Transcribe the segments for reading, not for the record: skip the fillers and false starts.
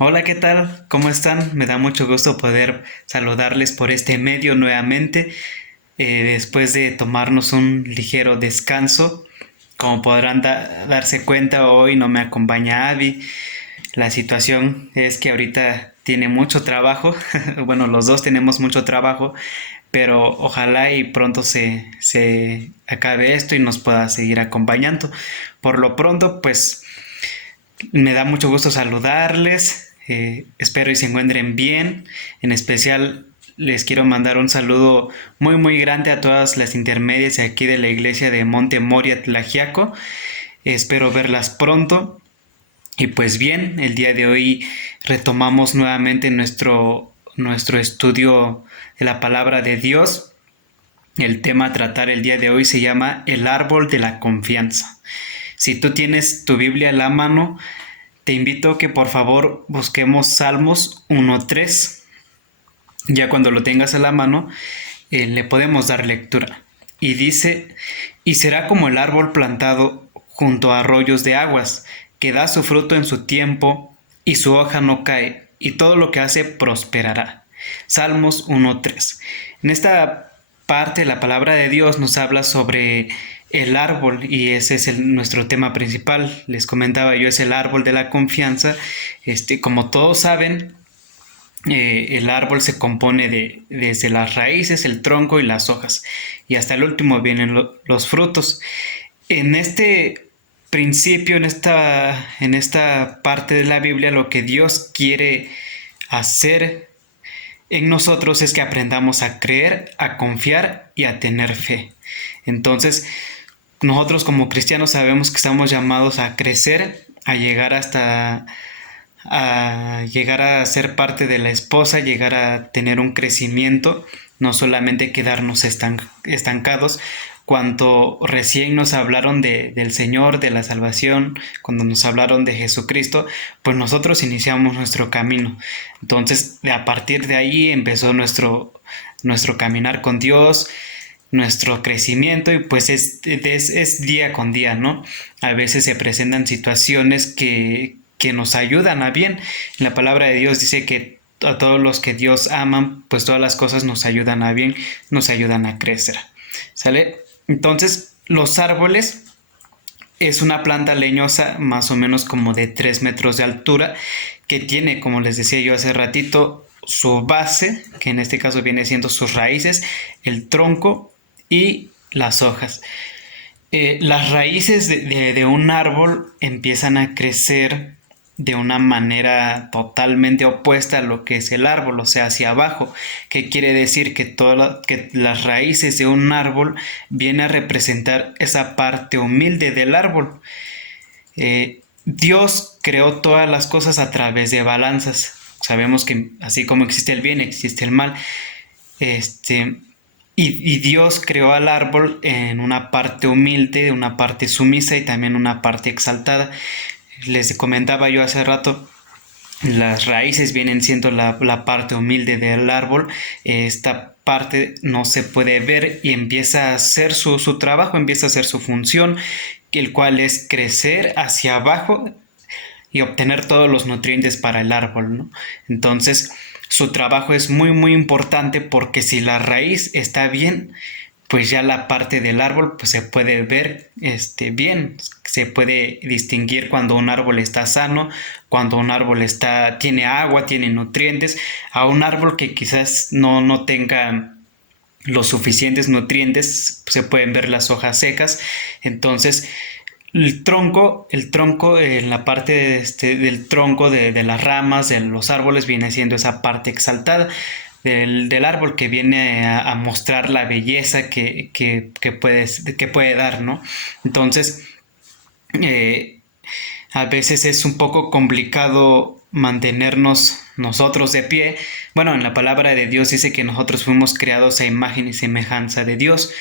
Hola, ¿qué tal? ¿Cómo están? Me da mucho gusto poder saludarles por este medio nuevamente, después de tomarnos un ligero descanso. Como podrán darse cuenta, hoy no me acompaña Abby. La situación es que ahorita tiene mucho trabajo. Bueno, los dos tenemos mucho trabajo, pero ojalá y pronto se acabe esto y nos pueda seguir acompañando. Por lo pronto, pues me da mucho gusto saludarles. Espero y se encuentren bien. En especial les quiero mandar un saludo muy grande a todas las intermedias de aquí de la iglesia de Monte Moria Tlaxiaco. Espero verlas pronto. Y pues bien, el día de hoy retomamos nuevamente nuestro estudio de la palabra de Dios. El tema a tratar el día de hoy se llama el árbol de la confianza. Si tú tienes tu Biblia a la mano, te invito a que por favor busquemos Salmos 1:3. Ya cuando lo tengas a la mano, le podemos dar lectura. Y dice, y será como el árbol plantado junto a arroyos de aguas, que da su fruto en su tiempo, y su hoja no cae, y todo lo que hace prosperará. Salmos 1:3. En esta parte la palabra de Dios nos habla sobre el árbol, y ese es nuestro tema principal. Les comentaba yo, es el árbol de la confianza. Como todos saben, el árbol se compone desde las raíces, el tronco y las hojas, y hasta el último vienen los frutos. En este principio, en esta parte de la Biblia, lo que Dios quiere hacer en nosotros es que aprendamos a creer, a confiar y a tener fe. Entonces, nosotros como cristianos sabemos que estamos llamados a crecer, a llegar a ser parte de la esposa, llegar a tener un crecimiento, no solamente quedarnos estancados. Cuando recién nos hablaron del Señor, de la salvación, cuando nos hablaron de Jesucristo, pues nosotros iniciamos nuestro camino. Entonces, a partir de ahí empezó nuestro caminar con Dios, nuestro crecimiento, y pues es día con día, ¿no? A veces se presentan situaciones que nos ayudan a bien. La palabra de Dios dice que a todos los que Dios aman, pues todas las cosas nos ayudan a bien, nos ayudan a crecer. ¿Sale? Entonces, los árboles es una planta leñosa más o menos como de 3 metros de altura, que tiene, como les decía yo hace ratito, su base, que en este caso viene siendo sus raíces, el tronco y las hojas. Las raíces de un árbol empiezan a crecer de una manera totalmente opuesta a lo que es el árbol, o sea, hacia abajo. ¿Qué quiere decir? Que las raíces de un árbol vienen a representar esa parte humilde del árbol. Dios creó todas las cosas a través de balanzas. Sabemos que así como existe el bien, existe el mal. Este, y Dios creó al árbol en una parte humilde, una parte sumisa y también una parte exaltada. Les comentaba yo hace rato, las raíces vienen siendo la parte humilde del árbol. Esta parte no se puede ver y empieza a hacer su trabajo, empieza a hacer su función, el cual es crecer hacia abajo y obtener todos los nutrientes para el árbol, ¿no? Entonces, su trabajo es muy importante, porque si la raíz está bien, pues ya la parte del árbol pues se puede ver bien, se puede distinguir cuando un árbol está sano, cuando un árbol tiene agua, tiene nutrientes, a un árbol que quizás no tenga los suficientes nutrientes, se pueden ver las hojas secas. Entonces, el tronco, en la parte del tronco, de las ramas, de los árboles, viene siendo esa parte exaltada del árbol, que viene a mostrar la belleza que puede dar, ¿no? Entonces, eh, a veces es un poco complicado mantenernos nosotros de pie. Bueno, en la palabra de Dios dice que nosotros fuimos creados a imagen y semejanza de Dios.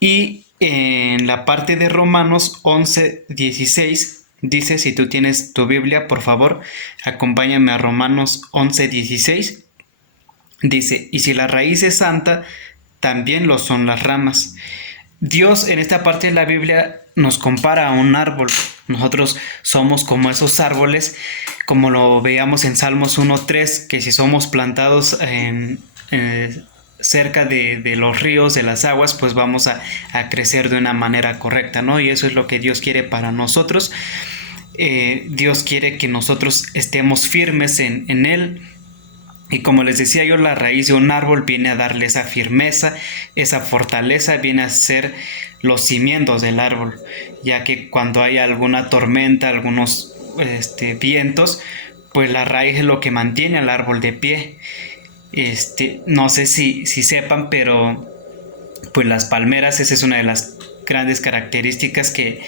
Y en la parte de Romanos 11:16 dice, si tú tienes tu Biblia, por favor, acompáñame a Romanos 11:16. Dice, y si la raíz es santa, también lo son las ramas. Dios en esta parte de la Biblia nos compara a un árbol. Nosotros somos como esos árboles, como lo veíamos en Salmos 1:3, que si somos plantados cerca de los ríos, de las aguas, pues vamos a crecer de una manera correcta, ¿no? Y eso es lo que Dios quiere para nosotros. Dios quiere que nosotros estemos firmes en Él. Y como les decía yo, la raíz de un árbol viene a darle esa firmeza, esa fortaleza, viene a ser los cimientos del árbol, ya que cuando hay alguna tormenta, algunos vientos, pues la raíz es lo que mantiene al árbol de pie. No sé si sepan, pero pues las palmeras, esa es una de las grandes características que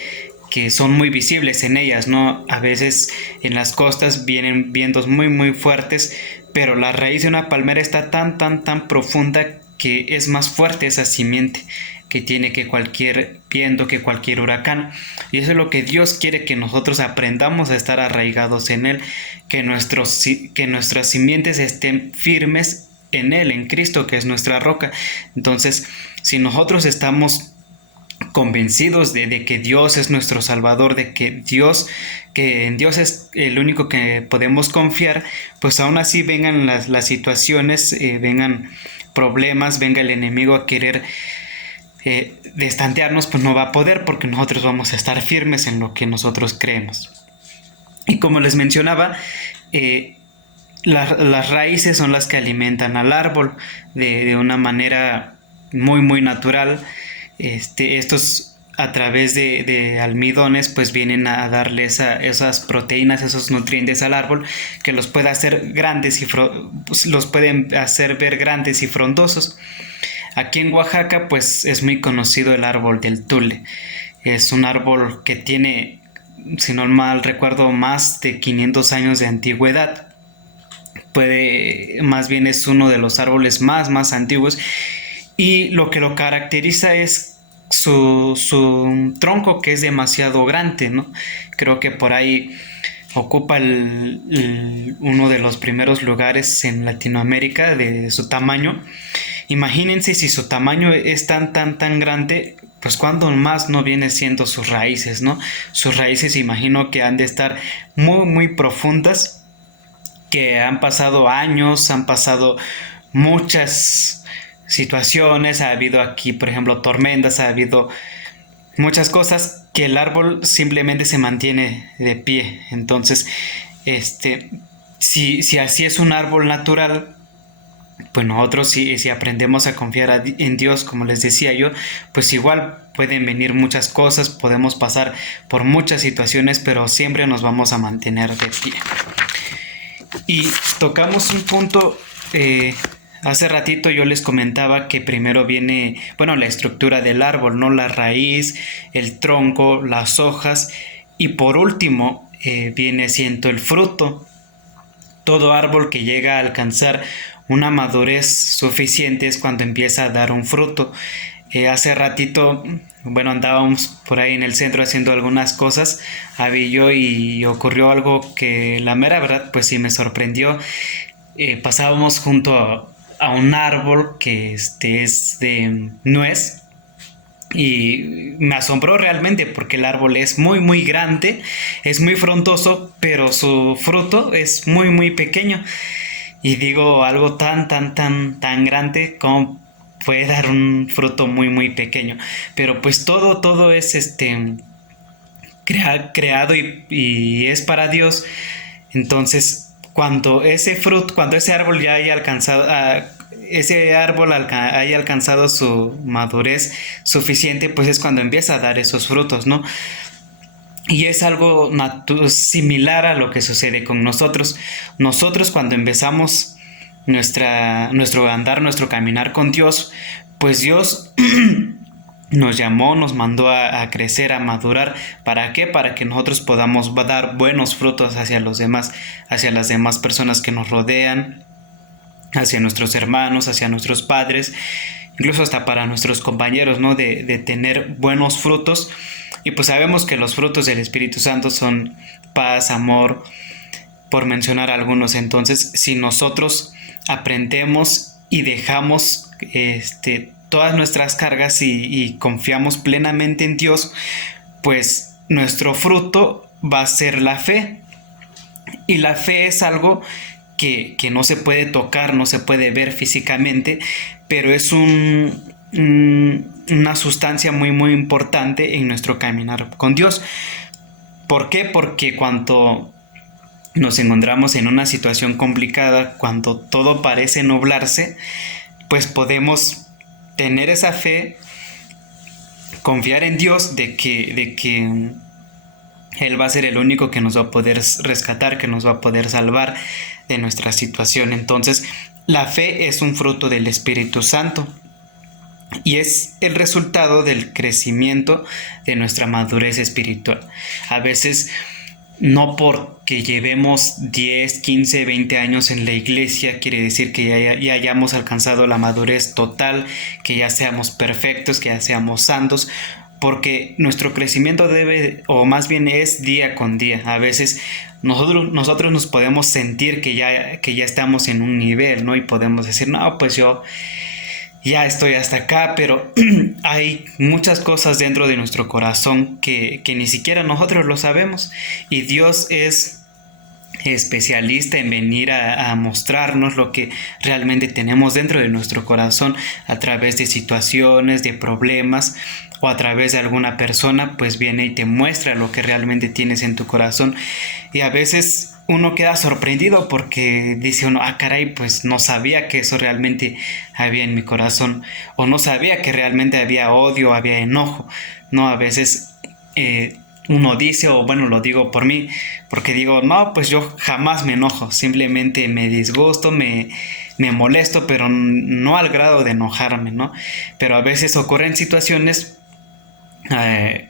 son muy visibles en ellas, ¿no? A veces en las costas vienen vientos muy fuertes, pero la raíz de una palmera está tan profunda que es más fuerte esa simiente que tiene que cualquier viento, que cualquier huracán. Y eso es lo que Dios quiere, que nosotros aprendamos a estar arraigados en Él, que nuestras simientes estén firmes en Él, en Cristo, que es nuestra roca. Entonces, si nosotros estamos convencidos de que Dios es nuestro Salvador, de que en Dios es el único que podemos confiar, pues aún así vengan las situaciones, vengan problemas, venga el enemigo a querer destantearnos, pues no va a poder, porque nosotros vamos a estar firmes en lo que nosotros creemos. Y como les mencionaba, las raíces son las que alimentan al árbol de una manera muy natural. Estos a través de almidones pues vienen a darle esas proteínas, esos nutrientes al árbol, que los puede hacer grandes pues, los pueden hacer ver grandes y frondosos. Aquí en Oaxaca pues es muy conocido el árbol del tule. Es un árbol que tiene, si no mal recuerdo, más de 500 años de antigüedad. Más bien es uno de los árboles más antiguos, y lo que lo caracteriza es su tronco, que es demasiado grande, ¿no? Creo que por ahí ocupa uno de los primeros lugares en Latinoamérica de su tamaño. Imagínense, si su tamaño es tan grande, pues cuánto más no viene siendo sus raíces, ¿no? Sus raíces, imagino que han de estar muy profundas, que han pasado años, han pasado muchas situaciones, ha habido aquí, por ejemplo, tormentas, ha habido muchas cosas, que el árbol simplemente se mantiene de pie. Entonces, si así es un árbol natural, pues nosotros si aprendemos a confiar en Dios, como les decía yo, pues igual pueden venir muchas cosas, podemos pasar por muchas situaciones, pero siempre nos vamos a mantener de pie. Y tocamos un punto, hace ratito yo les comentaba que primero viene, bueno, la estructura del árbol, ¿no? La raíz, el tronco, las hojas, y por último viene siendo el fruto. Todo árbol que llega a alcanzar una madurez suficiente es cuando empieza a dar un fruto. Hace ratito, bueno, andábamos por ahí en el centro haciendo algunas cosas, Abby y yo, y ocurrió algo que la mera verdad pues sí me sorprendió. Pasábamos junto a un árbol que es de nuez, y me asombró realmente porque el árbol es muy grande, es muy frondoso, pero su fruto es muy pequeño. Y digo, algo tan grande, como puede dar un fruto muy pequeño. Pero pues todo es creado y es para Dios. Entonces, cuando ese árbol ya haya alcanzado haya alcanzado su madurez suficiente, pues es cuando empieza a dar esos frutos, ¿no? Y es algo similar a lo que sucede con nosotros. Nosotros, cuando empezamos nuestro andar, nuestro caminar con Dios, pues Dios nos llamó, nos mandó a crecer, a madurar. ¿Para qué? Para que nosotros podamos dar buenos frutos hacia los demás, hacia las demás personas que nos rodean, hacia nuestros hermanos, hacia nuestros padres, incluso hasta para nuestros compañeros, ¿no? De tener buenos frutos. Y pues sabemos que los frutos del Espíritu Santo son paz, amor, por mencionar algunos. Entonces, si nosotros aprendemos y dejamos todas nuestras cargas y confiamos plenamente en Dios, pues nuestro fruto va a ser la fe. Y la fe es algo que no se puede tocar, no se puede ver físicamente, pero es una sustancia muy muy importante en nuestro caminar con Dios. ¿Por qué? Porque cuando nos encontramos en una situación complicada, cuando todo parece nublarse, pues podemos tener esa fe, confiar en Dios de que Él va a ser el único que nos va a poder rescatar, que nos va a poder salvar de nuestra situación. Entonces, la fe es un fruto del Espíritu Santo y es el resultado del crecimiento de nuestra madurez espiritual. A veces, no porque llevemos 10, 15, 20 años en la iglesia, quiere decir que ya hayamos alcanzado la madurez total, que ya seamos perfectos, que ya seamos santos, porque nuestro crecimiento debe, o más bien es día con día. A veces nosotros nos podemos sentir que ya estamos en un nivel, ¿no? Y podemos decir, no, pues yo ya estoy hasta acá, pero hay muchas cosas dentro de nuestro corazón que ni siquiera nosotros lo sabemos. Y Dios es especialista en venir a mostrarnos lo que realmente tenemos dentro de nuestro corazón a través de situaciones, de problemas o a través de alguna persona, pues viene y te muestra lo que realmente tienes en tu corazón. Y a veces uno queda sorprendido porque dice uno, ah caray, pues no sabía que eso realmente había en mi corazón, o no sabía que realmente había odio, había enojo, ¿no? A veces uno dice, o bueno, lo digo por mí, porque digo, no, pues yo jamás me enojo, simplemente me disgusto, me molesto, pero no al grado de enojarme, ¿no? Pero a veces ocurren situaciones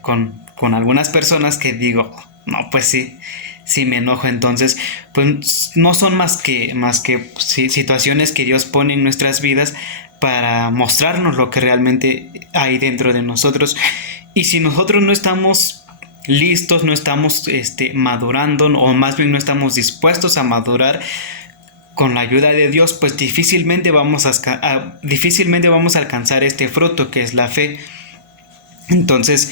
con algunas personas que digo, no, pues sí, sí me enojo. Entonces, pues no son más que pues, sí, situaciones que Dios pone en nuestras vidas para mostrarnos lo que realmente hay dentro de nosotros. Y si nosotros no estamos listos, no estamos madurando, o más bien no estamos dispuestos a madurar con la ayuda de Dios, pues difícilmente vamos a alcanzar este fruto que es la fe. Entonces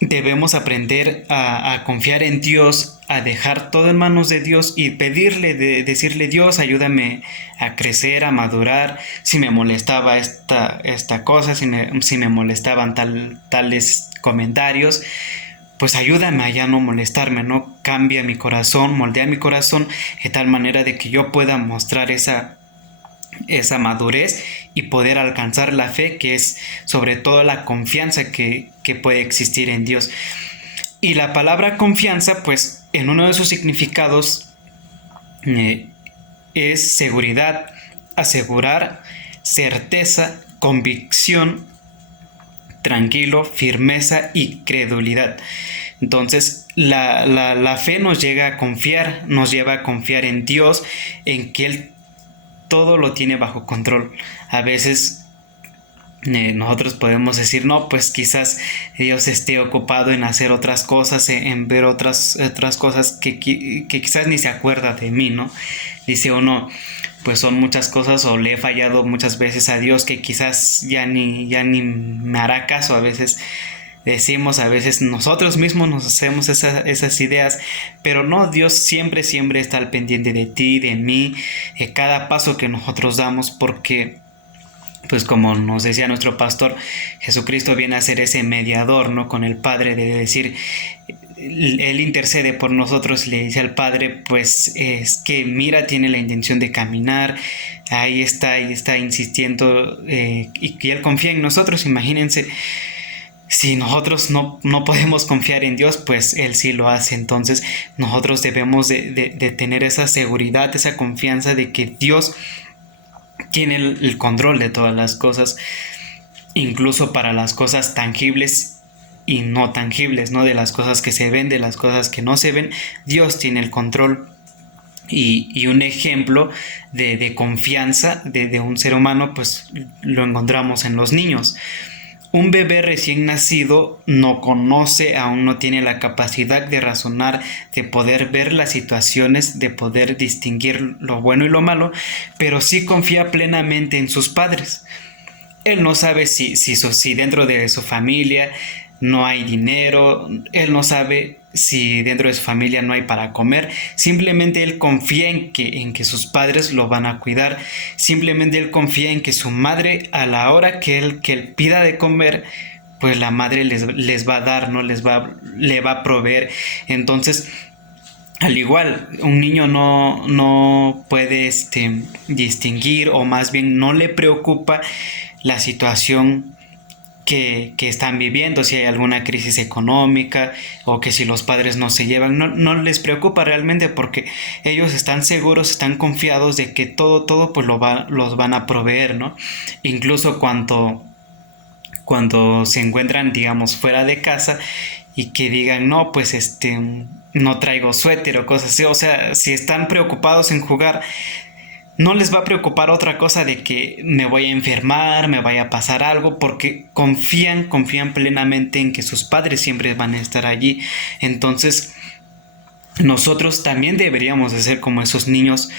debemos aprender a confiar en Dios, a dejar todo en manos de Dios y decirle, Dios, ayúdame a crecer, a madurar. Si me molestaba esta cosa, si me molestaban tales comentarios, pues ayúdame a ya no molestarme, ¿no? Cambia mi corazón, moldea mi corazón de tal manera de que yo pueda mostrar esa madurez y poder alcanzar la fe, que es sobre todo la confianza que puede existir en Dios. Y la palabra confianza, pues en uno de sus significados es seguridad, asegurar, certeza, convicción, tranquilo, firmeza y credulidad. Entonces, la fe nos lleva a confiar en Dios, en que Él todo lo tiene bajo control. A veces nosotros podemos decir, no, pues quizás Dios esté ocupado en hacer otras cosas, en ver otras cosas que quizás ni se acuerda de mí, ¿no? Dice uno, pues son muchas cosas, o le he fallado muchas veces a Dios, que quizás ya ni me hará caso. A veces decimos, a veces nosotros mismos nos hacemos esas ideas, pero no, Dios siempre está al pendiente de ti, de mí, cada paso que nosotros damos, porque pues como nos decía nuestro pastor, Jesucristo viene a ser ese mediador, ¿no? Con el Padre, de decir, Él intercede por nosotros, le dice al Padre, pues es que mira, tiene la intención de caminar, ahí está insistiendo, y que Él confía en nosotros. Imagínense, si nosotros no podemos confiar en Dios, pues Él sí lo hace. Entonces nosotros debemos de tener esa seguridad, esa confianza de que Dios tiene el control de todas las cosas, incluso para las cosas tangibles y no tangibles, ¿no? De las cosas que se ven, de las cosas que no se ven, Dios tiene el control. Y un ejemplo de confianza de un ser humano, pues lo encontramos en los niños. Un bebé recién nacido no conoce, aún no tiene la capacidad de razonar, de poder ver las situaciones, de poder distinguir lo bueno y lo malo, pero sí confía plenamente en sus padres. Él no sabe si dentro de su familia no hay dinero, él no sabe si dentro de su familia no hay para comer, simplemente él confía en que sus padres lo van a cuidar, simplemente él confía en que su madre a la hora que él pida de comer, pues la madre les va a dar, ¿no? Le va a proveer. Entonces, al igual, un niño no puede distinguir, o más bien no le preocupa la situación que están viviendo, si hay alguna crisis económica o que si los padres no se llevan, no les preocupa realmente, porque ellos están seguros, están confiados de que todo pues los van a proveer, ¿no? Incluso cuando se encuentran, digamos, fuera de casa y que digan, no, pues no traigo suéter o cosas así, o sea, si están preocupados en jugar, no les va a preocupar otra cosa de que me voy a enfermar, me vaya a pasar algo, porque confían plenamente en que sus padres siempre van a estar allí. Entonces, nosotros también deberíamos de ser como esos niños,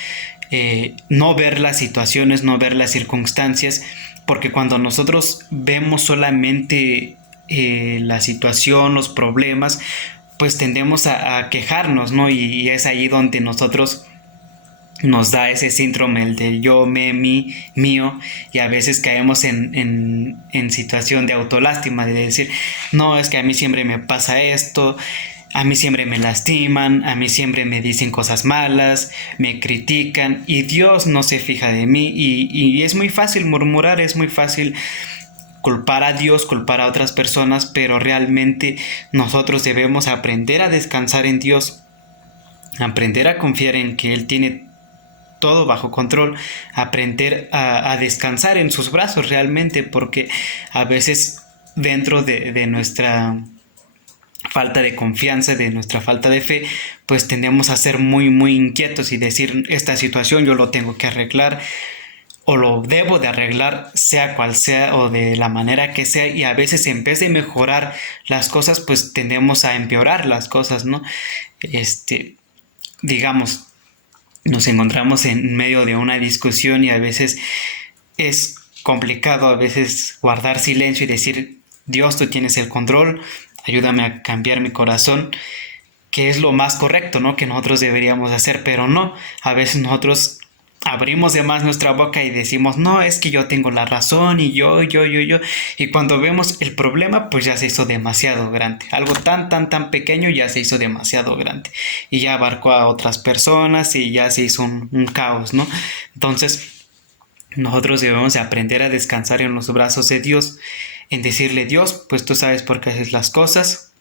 no ver las situaciones, no ver las circunstancias, porque cuando nosotros vemos solamente la situación, los problemas, pues tendemos a quejarnos, ¿no? Y es ahí donde nosotros nos da ese síndrome, el del yo, me, mi, mío, y a veces caemos en situación de autolástima, de decir, no, es que a mí siempre me pasa esto, a mí siempre me lastiman, a mí siempre me dicen cosas malas, me critican, y Dios no se fija de mí, y es muy fácil murmurar, es muy fácil culpar a Dios, culpar a otras personas, pero realmente nosotros debemos aprender a descansar en Dios, aprender a confiar en que Él tiene todo bajo control, aprender a descansar en sus brazos realmente, porque a veces dentro de nuestra falta de confianza, de nuestra falta de fe, pues tendemos a ser muy inquietos y decir, esta situación yo lo tengo que arreglar o lo debo de arreglar, sea cual sea o de la manera que sea, y a veces en vez de mejorar las cosas, pues tendemos a empeorar las cosas, ¿no? Digamos, nos encontramos en medio de una discusión y a veces es complicado a veces guardar silencio y decir, Dios, tú tienes el control, ayúdame a cambiar mi corazón, que es lo más correcto, ¿no? Que nosotros deberíamos hacer, pero no, a veces nosotros abrimos de más nuestra boca y decimos, no, es que yo tengo la razón y yo, y cuando vemos el problema, pues ya se hizo demasiado grande, algo tan pequeño ya se hizo demasiado grande, y ya abarcó a otras personas y ya se hizo un caos, ¿no? Entonces, nosotros debemos de aprender a descansar en los brazos de Dios, en decirle, Dios, pues tú sabes por qué haces las cosas,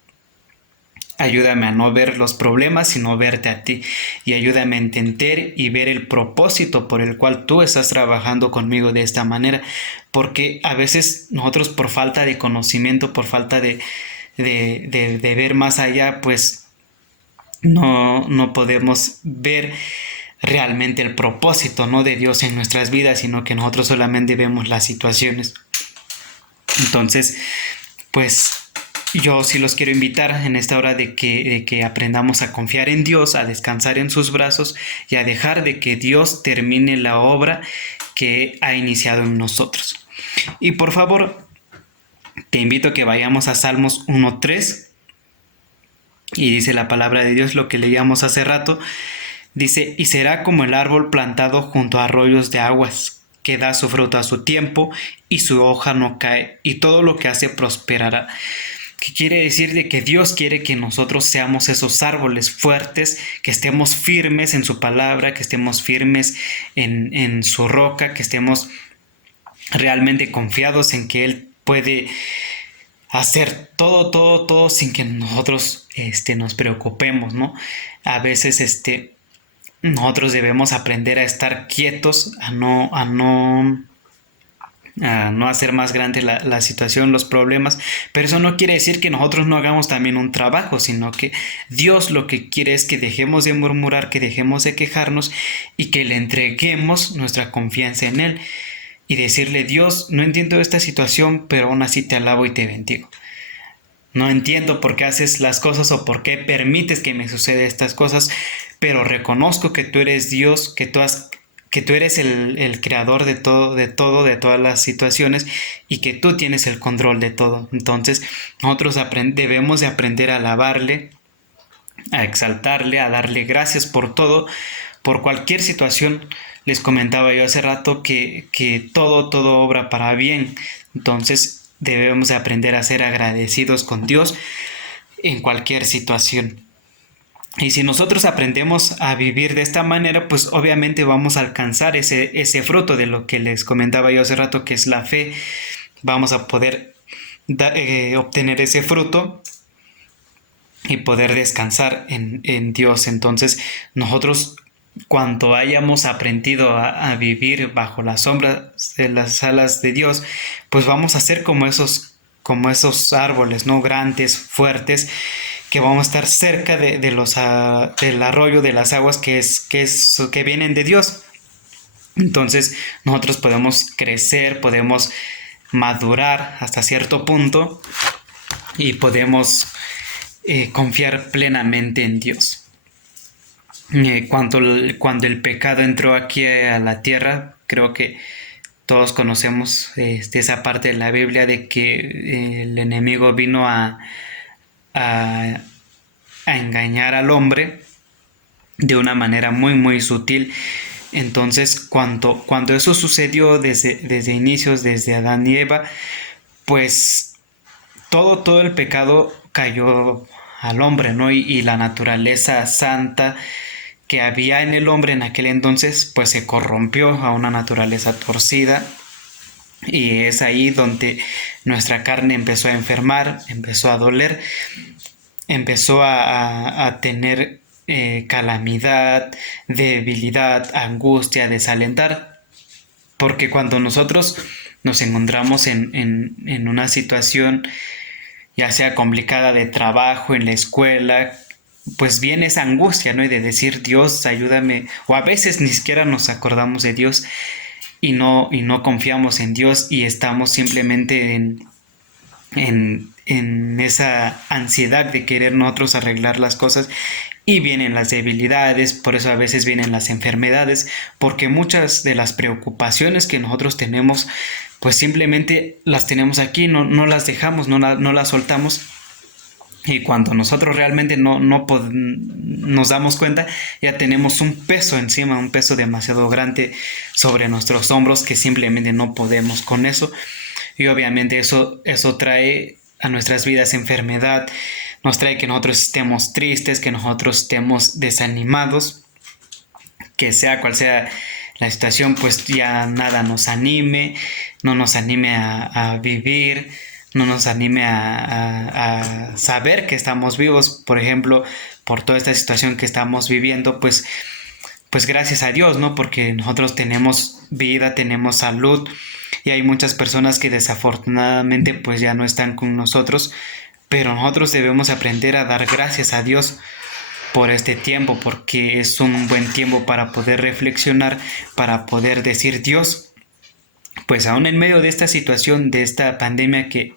ayúdame a no ver los problemas, sino verte a ti. Y ayúdame a entender y ver el propósito por el cual tú estás trabajando conmigo de esta manera. Porque a veces nosotros por falta de conocimiento, por falta de ver más allá, pues no podemos ver realmente el propósito, ¿no?, de Dios en nuestras vidas, sino que nosotros solamente vemos las situaciones. Entonces, pues yo sí los quiero invitar en esta hora de que aprendamos a confiar en Dios, a descansar en sus brazos y a dejar de que Dios termine la obra que ha iniciado en nosotros. Y por favor, te invito a que vayamos a Salmos 1:3, y dice la palabra de Dios lo que leíamos hace rato. Dice, y será como el árbol plantado junto a arroyos de aguas, que da su fruto a su tiempo y su hoja no cae, y todo lo que hace prosperará. ¿Qué quiere decir? De que Dios quiere que nosotros seamos esos árboles fuertes, que estemos firmes en su palabra, que estemos firmes en su roca, que estemos realmente confiados en que Él puede hacer todo sin que nosotros nos preocupemos, ¿no? A veces nosotros debemos aprender a estar quietos, a no hacer más grande la situación, los problemas, pero eso no quiere decir que nosotros no hagamos también un trabajo, sino que Dios lo que quiere es que dejemos de murmurar, que dejemos de quejarnos y que le entreguemos nuestra confianza en Él y decirle, Dios, no entiendo esta situación, pero aún así te alabo y te bendigo. No entiendo por qué haces las cosas o por qué permites que me suceda estas cosas, pero reconozco que tú eres Dios, que que tú eres el creador de todo, de todas las situaciones, y que tú tienes el control de todo. Entonces, nosotros debemos de aprender a alabarle, a exaltarle, a darle gracias por todo, por cualquier situación. Les comentaba yo hace rato que todo obra para bien. Entonces debemos de aprender a ser agradecidos con Dios en cualquier situación. Y si nosotros aprendemos a vivir de esta manera, pues obviamente vamos a alcanzar ese fruto de lo que les comentaba yo hace rato, que es la fe. Vamos a poder obtener ese fruto y poder descansar en Dios. Entonces, nosotros, cuando hayamos aprendido a vivir bajo la sombra de las alas de Dios, pues vamos a ser como esos árboles, ¿no? Grandes, fuertes, que vamos a estar cerca del arroyo de las aguas que vienen de Dios. Entonces, nosotros podemos crecer, podemos madurar hasta cierto punto, y podemos confiar plenamente en Dios. Cuando el pecado entró aquí a la tierra, creo que todos conocemos esa parte de la Biblia, de que el enemigo vino a engañar al hombre de una manera muy sutil. Entonces, cuando eso sucedió desde inicios, desde Adán y Eva, pues todo el pecado cayó al hombre, ¿no? Y la naturaleza santa que había en el hombre en aquel entonces, pues se corrompió a una naturaleza torcida. Y es ahí donde nuestra carne empezó a enfermar, empezó a doler, empezó a tener calamidad, debilidad, angustia, desalentar. Porque cuando nosotros nos encontramos en una situación, ya sea complicada, de trabajo, en la escuela, pues viene esa angustia, ¿no? Y de decir, Dios, ayúdame. O a veces ni siquiera nos acordamos de Dios, y no confiamos en Dios, y estamos simplemente en esa ansiedad de querer nosotros arreglar las cosas, y vienen las debilidades. Por eso a veces vienen las enfermedades, porque muchas de las preocupaciones que nosotros tenemos, pues simplemente las tenemos aquí, no las dejamos, no las soltamos. Y cuando nosotros realmente nos damos cuenta, ya tenemos un peso encima, un peso demasiado grande sobre nuestros hombros, que simplemente no podemos con eso. Y obviamente eso trae a nuestras vidas enfermedad, nos trae que nosotros estemos tristes, que nosotros estemos desanimados, que sea cual sea la situación, pues ya nada nos anime, no nos anime a vivir, no nos anime a saber que estamos vivos. Por ejemplo, por toda esta situación que estamos viviendo, pues gracias a Dios, ¿no? Porque nosotros tenemos vida, tenemos salud, y hay muchas personas que desafortunadamente pues ya no están con nosotros, pero nosotros debemos aprender a dar gracias a Dios por este tiempo, porque es un buen tiempo para poder reflexionar, para poder decir, Dios, pues aún en medio de esta situación, de esta pandemia que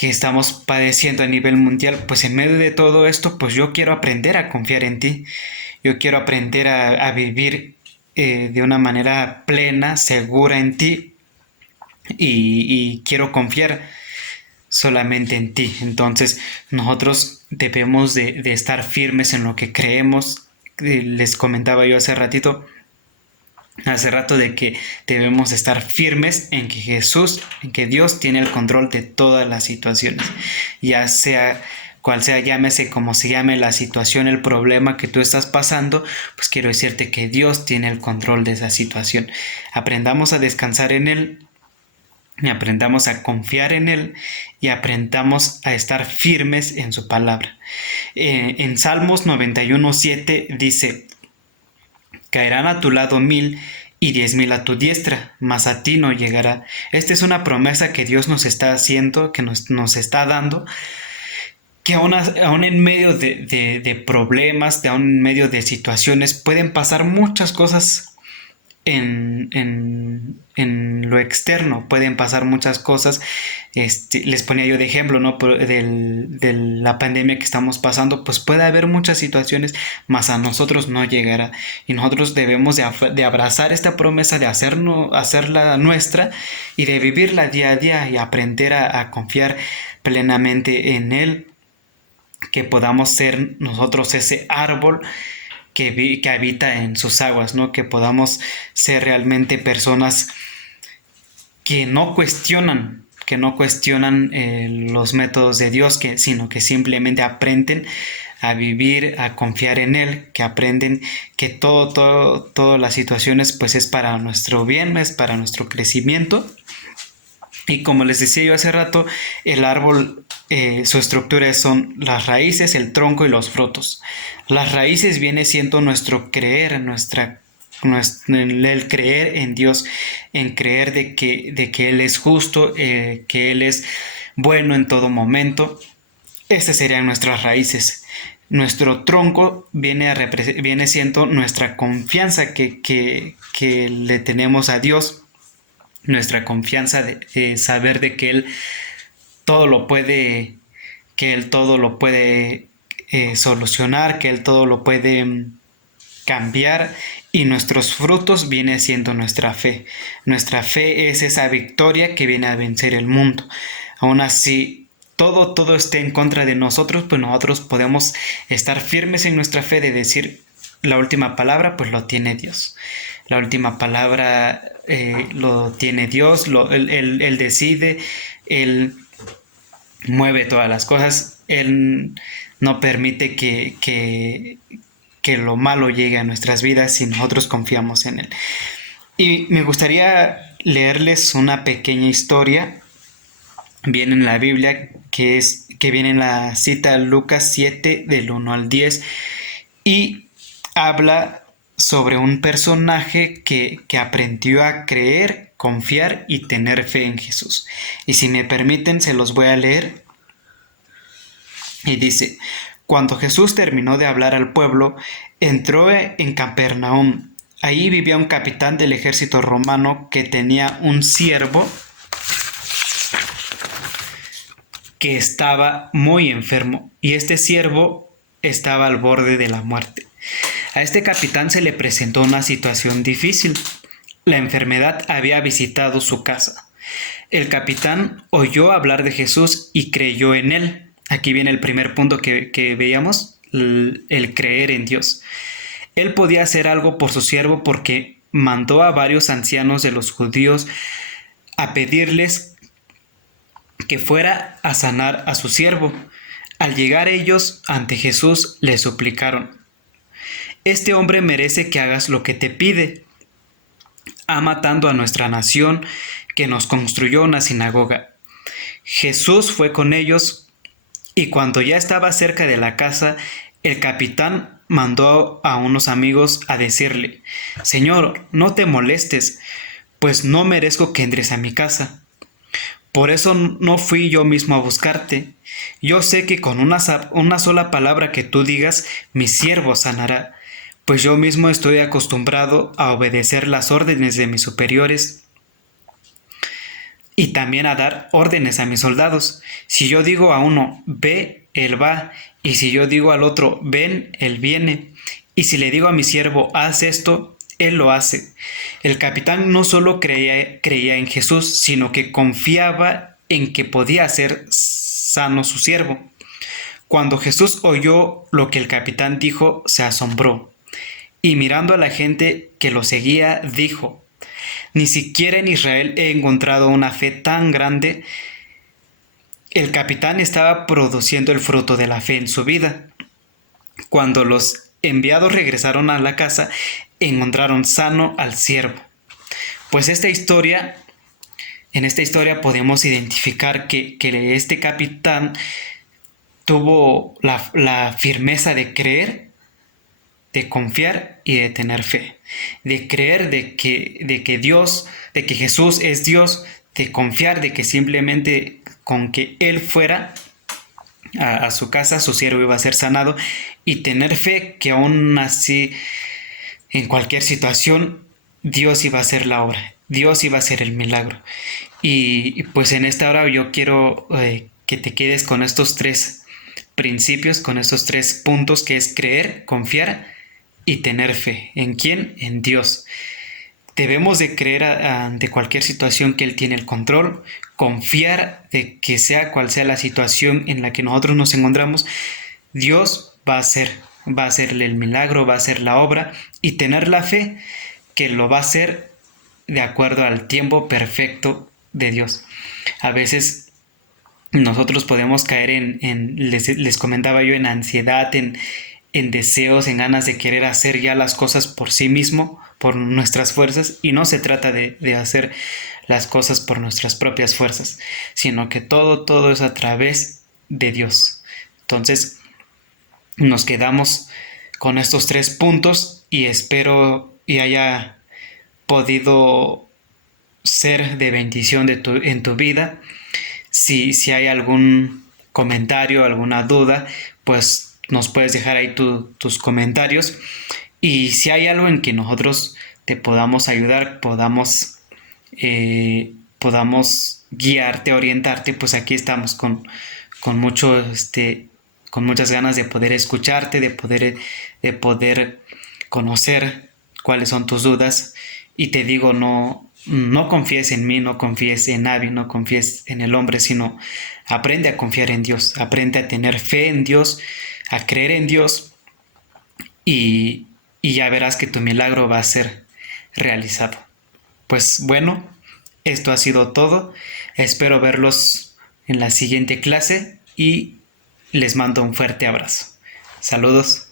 estamos padeciendo a nivel mundial, pues en medio de todo esto, pues yo quiero aprender a confiar en ti. Yo quiero aprender a vivir de una manera plena, segura en ti, y quiero confiar solamente en ti. Entonces nosotros debemos de estar firmes en lo que creemos. Les comentaba yo hace rato de que debemos estar firmes en que en que Dios tiene el control de todas las situaciones, ya sea cual sea, llámese como se llame la situación, el problema que tú estás pasando, pues quiero decirte que Dios tiene el control de esa situación. Aprendamos a descansar en Él, y aprendamos a confiar en Él, y aprendamos a estar firmes en su palabra. En Salmos 91:7 dice: caerán a tu lado 1000 y 10,000 a tu diestra, mas a ti no llegará. Esta es una promesa que Dios nos está haciendo, que nos está dando, que aún en medio de problemas, aún en medio de situaciones, pueden pasar muchas cosas en en lo externo. Pueden pasar muchas cosas. Les ponía yo de ejemplo, ¿no? De la pandemia que estamos pasando, pues puede haber muchas situaciones, mas a nosotros no llegará. Y nosotros debemos de abrazar esta promesa, de hacerla nuestra y de vivirla día a día y aprender a confiar plenamente en Él, que podamos ser nosotros ese árbol que habita en sus aguas, ¿no? Que podamos ser realmente personas que no cuestionan los métodos de Dios, sino que simplemente aprenden a vivir, a confiar en Él, que aprenden que todas las situaciones pues es para nuestro bien, es para nuestro crecimiento. Y como les decía yo hace rato, el árbol, su estructura son las raíces, el tronco y los frutos. Las raíces viene siendo nuestro creer, el creer en Dios, en creer de que Él es justo, que Él es bueno en todo momento. Estas serían nuestras raíces. Nuestro tronco viene siendo nuestra confianza que le tenemos a Dios, nuestra confianza de saber de que Él todo lo puede, que Él todo lo puede solucionar, que Él todo lo puede cambiar, y nuestros frutos viene siendo nuestra fe. Nuestra fe es esa victoria que viene a vencer el mundo. Aún así, todo esté en contra de nosotros, pues nosotros podemos estar firmes en nuestra fe de decir, la última palabra pues lo tiene Dios. La última palabra lo tiene Dios, Él decide, Él mueve todas las cosas, Él no permite que lo malo llegue a nuestras vidas si nosotros confiamos en Él. Y me gustaría leerles una pequeña historia, viene en la Biblia, que viene en la cita Lucas 7 del 1 al 10, y habla sobre un personaje que aprendió a creer, confiar y tener fe en Jesús. Y si me permiten, se los voy a leer. Y dice: cuando Jesús terminó de hablar al pueblo, entró en Capernaum. Ahí vivía un capitán del ejército romano que tenía un siervo que estaba muy enfermo, y este siervo estaba al borde de la muerte. A este capitán se le presentó una situación difícil. La enfermedad había visitado su casa. El capitán oyó hablar de Jesús y creyó en él. Aquí viene el primer punto que veíamos, el creer en Dios. Él podía hacer algo por su siervo porque mandó a varios ancianos de los judíos a pedirles que fuera a sanar a su siervo. Al llegar ellos ante Jesús, le suplicaron: este hombre merece que hagas lo que te pide. Ha matado a nuestra nación, que nos construyó una sinagoga. Jesús fue con ellos, y cuando ya estaba cerca de la casa, el capitán mandó a unos amigos a decirle: Señor, no te molestes, pues no merezco que entres a mi casa. Por eso no fui yo mismo a buscarte. Yo sé que con una sola palabra que tú digas, mi siervo sanará, pues yo mismo estoy acostumbrado a obedecer las órdenes de mis superiores y también a dar órdenes a mis soldados. Si yo digo a uno, ve, él va, y si yo digo al otro, ven, él viene, y si le digo a mi siervo, haz esto, él lo hace. El capitán no solo creía en Jesús, sino que confiaba en que podía hacer sano su siervo. Cuando Jesús oyó lo que el capitán dijo, se asombró, y mirando a la gente que lo seguía, dijo: ni siquiera en Israel he encontrado una fe tan grande. El capitán estaba produciendo el fruto de la fe en su vida. Cuando los enviados regresaron a la casa, encontraron sano al siervo. Pues en esta historia podemos identificar que este capitán tuvo la firmeza de creer, de confiar y de tener fe, de creer de que Dios, de que Jesús es Dios, de confiar de que simplemente con que Él fuera a su casa, su siervo iba a ser sanado, y tener fe que aún así, en cualquier situación, Dios iba a hacer la obra. Dios iba a hacer el milagro. Y pues en esta hora yo quiero que te quedes con estos tres principios, con estos tres puntos, que es creer, confiar y tener fe. ¿En quién? En Dios. Debemos de creer ante cualquier situación que Él tiene el control, confiar de que sea cual sea la situación en la que nosotros nos encontramos, Dios va a hacerle el milagro, va a hacer la obra, y tener la fe que lo va a hacer de acuerdo al tiempo perfecto de Dios. A veces nosotros podemos caer les comentaba yo, en ansiedad, en deseos, en ganas de querer hacer ya las cosas por sí mismo, por nuestras fuerzas, y no se trata de hacer las cosas por nuestras propias fuerzas, sino que todo es a través de Dios. Entonces, nos quedamos con estos tres puntos y espero y haya podido ser de bendición en tu vida. Si hay algún comentario, alguna duda, pues nos puedes dejar ahí tus comentarios. Y si hay algo en que nosotros te podamos ayudar, podamos guiarte, orientarte, pues aquí estamos con mucho, con muchas ganas de poder escucharte, de poder conocer cuáles son tus dudas. Y te digo, no confíes en mí, no confíes en nadie, no confíes en el hombre, sino aprende a confiar en Dios, aprende a tener fe en Dios, a creer en Dios, y ya verás que tu milagro va a ser realizado. Pues bueno, esto ha sido todo. Espero verlos en la siguiente clase y les mando un fuerte abrazo. Saludos.